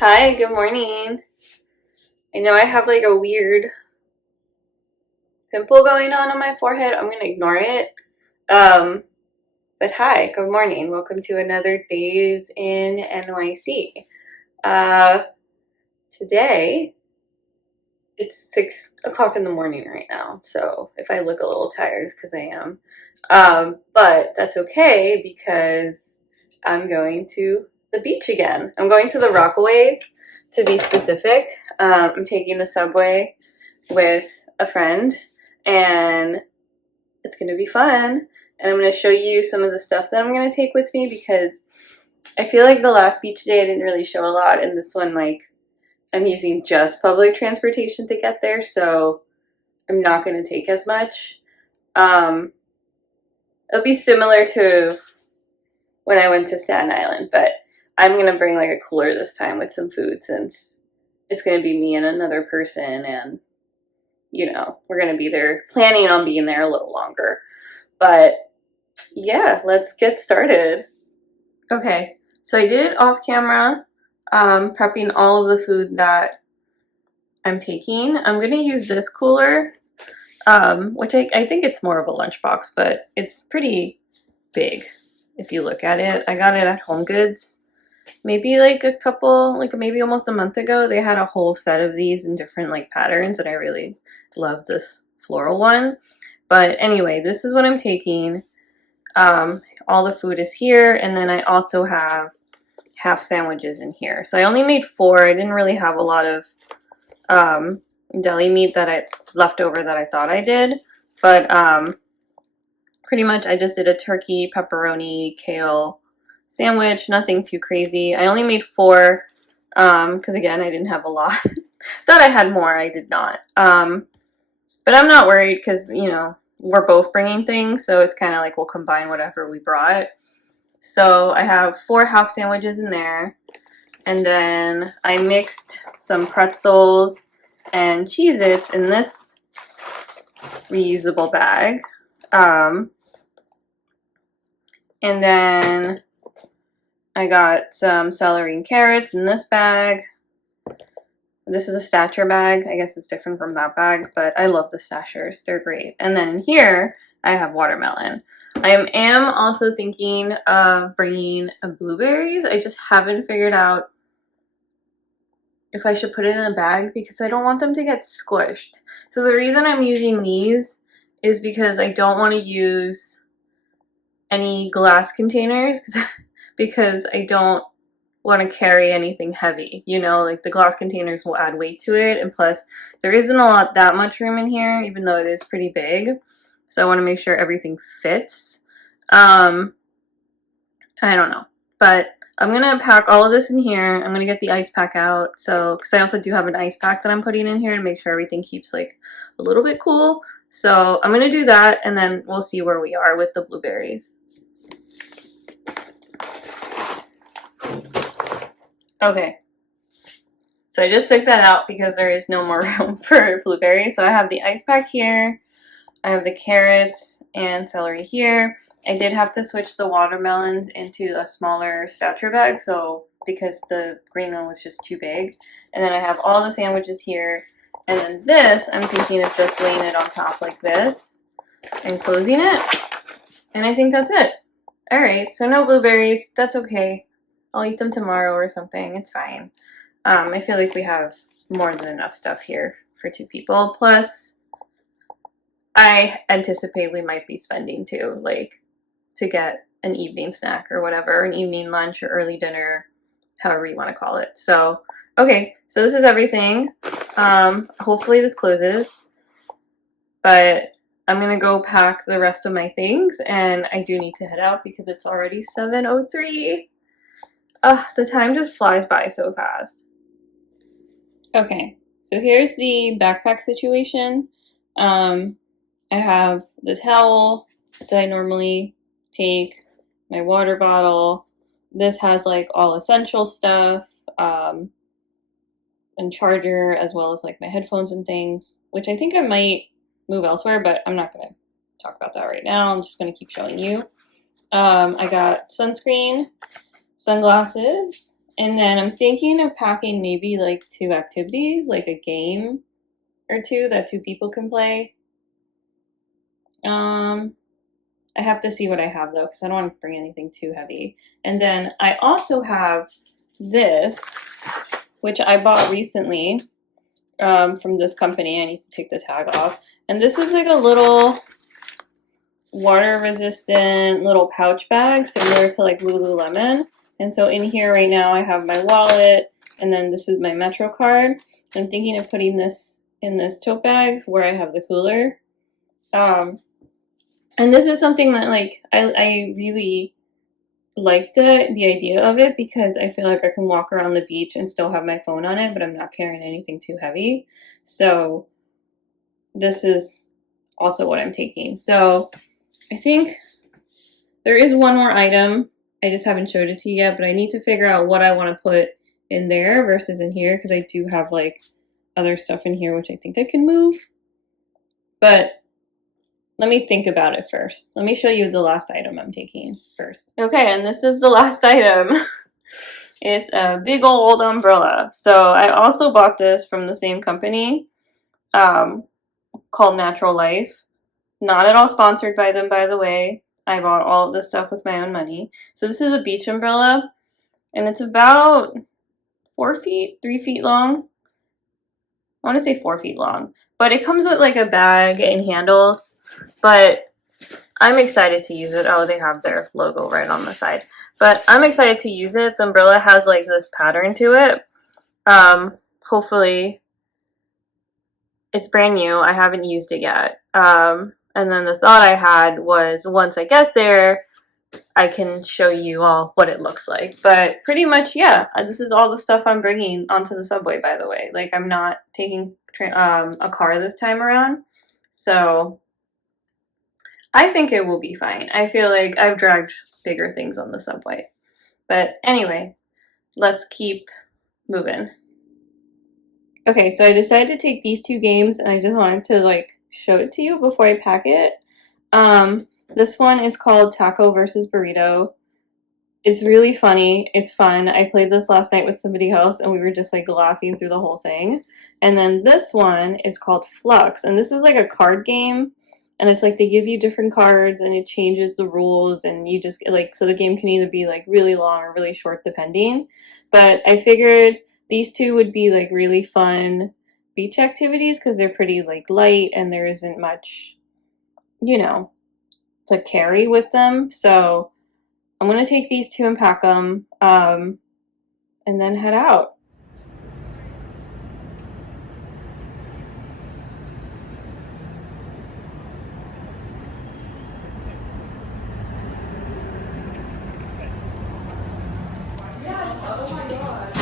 Hi, good morning. I know I have like a weird pimple going on my forehead. I'm gonna ignore it. Um, but hi, good morning. Welcome to another Days in NYC. Uh, Today it's 6 o'clock in the morning right now, so if I look a little tired, it's because I am. But that's okay because I'm going to the beach again. I'm going to the Rockaways, to be specific. I'm taking the subway with a friend, and it's going to be fun. And I'm going to show you some of the stuff that I'm going to take with me because I feel like the last beach day I didn't really show a lot, and this one, like, I'm using just public transportation to get there, so I'm not going to take as much. Um, It'll be similar to when I went to Staten Island, but I'm going to bring like a cooler this time with some food since it's going to be me and another person, and we're going to be there, planning on being there a little longer. But yeah, let's get started. Okay, so I did it off camera, prepping all of the food that I'm taking. I'm going to use this cooler, which I think it's more of a lunchbox, but it's pretty big if you look at it. I got it at Home Goods. Maybe like maybe almost a month ago, they had a whole set of these in different like patterns, and I really love this floral one. But anyway, this is what I'm taking. All the food is here, and then I also have half sandwiches in here. So I only made 4. I didn't really have a lot of deli meat that I left over that I thought I did, but pretty much I just did a turkey, pepperoni, kale sandwich, nothing too crazy. I only made 4 because again, I didn't have a lot. Thought I had more, I did not. But I'm not worried because, we're both bringing things, so it's kind of like we'll combine whatever we brought. So I have 4 half sandwiches in there, and then I mixed some pretzels and Cheez-Its in this reusable bag. And then I got some celery and carrots in this bag. This is a Stature bag. I guess it's different from that bag, but I love the Statures. They're great. And then in here, I have watermelon. I am also thinking of bringing blueberries. I just haven't figured out if I should put it in a bag because I don't want them to get squished. So the reason I'm using these is because I don't want to use any glass containers because I don't want to carry anything heavy, like the glass containers will add weight to it, and plus there isn't that much room in here, even though it is pretty big, so I want to make sure everything fits. I don't know, but I'm gonna pack all of this in here. I'm gonna get the ice pack out, because I also do have an ice pack that I'm putting in here to make sure everything keeps like a little bit cool. So I'm gonna do that, and then we'll see where we are with the blueberries. Okay, so I just took that out because there is no more room for blueberries. So I have the ice pack here, I have the carrots and celery here. I did have to switch the watermelons into a smaller Stature bag, so because the green one was just too big. And then I have all the sandwiches here, and then this, I'm thinking of just laying it on top like this and closing it. And I think that's it. Alright, so no blueberries, that's okay. I'll eat them tomorrow or something, it's fine. I feel like we have more than enough stuff here for 2 people. Plus, I anticipate we might be spending too, like to get an evening snack or whatever, an evening lunch or early dinner, however you want to call it. So, okay, so this is everything. Hopefully this closes, but I'm gonna go pack the rest of my things, and I do need to head out because it's already 7:03. The time just flies by so fast. Okay, so here's the backpack situation. I have the towel that I normally take, my water bottle. This has like all essential stuff, and charger, as well as like my headphones and things, which I think I might move elsewhere, but I'm not gonna talk about that right now. I'm just gonna keep showing you. I got sunscreen, sunglasses, And then I'm thinking of packing maybe like 2 activities, like a game or 2 that 2 people can play. I have to see what I have though, because I don't want to bring anything too heavy. And then I also have this, which I bought recently from this company. I need to take the tag off. And this is like a little water resistant little pouch bag, similar to like Lululemon. And so in here right now I have my wallet, and then this is my Metro card. I'm thinking of putting this in this tote bag where I have the cooler. And this is something that like I really like the idea of it, because I feel like I can walk around the beach and still have my phone on it, but I'm not carrying anything too heavy. So this is also what I'm taking. So I think there is one more item. I just haven't showed it to you yet, but I need to figure out what I want to put in there versus in here, because I do have like other stuff in here which I think I can move. But let me think about it first. Let me show you the last item I'm taking first. Okay, and this is the last item. It's a big old umbrella. So I also bought this from the same company called Natural Life. Not at all sponsored by them, by the way. I bought all of this stuff with my own money. So this is a beach umbrella, and it's about 4 feet, 3 feet long. I want to say 4 feet long. But it comes with like a bag and handles. But I'm excited to use it. Oh, they have their logo right on the side. But I'm excited to use it. The umbrella has like this pattern to it. Hopefully it's brand new. I haven't used it yet. And then the thought I had was, once I get there, I can show you all what it looks like. But pretty much, yeah, this is all the stuff I'm bringing onto the subway, by the way. Like, I'm not taking a car this time around. So I think it will be fine. I feel like I've dragged bigger things on the subway. But anyway, let's keep moving. Okay, so I decided to take these 2 games, and I just wanted to like show it to you before I pack it. This one is called Taco versus Burrito. It's really funny. It's fun. I played this last night with somebody else, and we were just like laughing through the whole thing. And then this one is called Flux, and this is like a card game, and it's like they give you different cards, and it changes the rules, and you just like, so the game can either be like really long or really short depending. But I figured these 2 would be like really fun beach activities because they're pretty like light and there isn't much, you know, to carry with them. So I'm going to take these 2 and pack them and then head out. Yes, oh my god.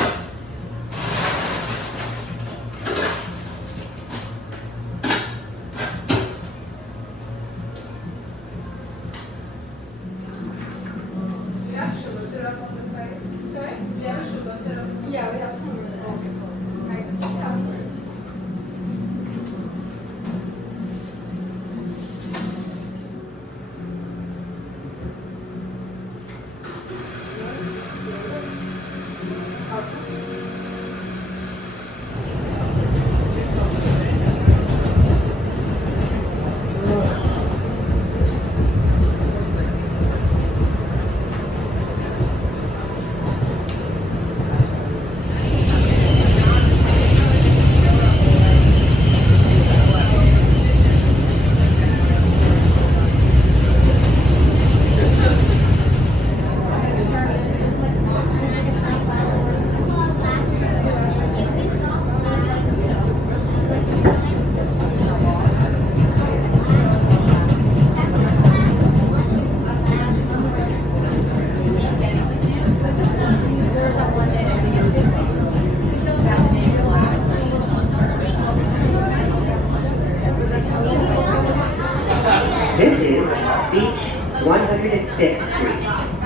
Yeah, should we set up on the side? Sorry? Yeah, should we set up? Yeah, we have some room. Okay, cool. Right. Yeah. This is Beach 106th Street.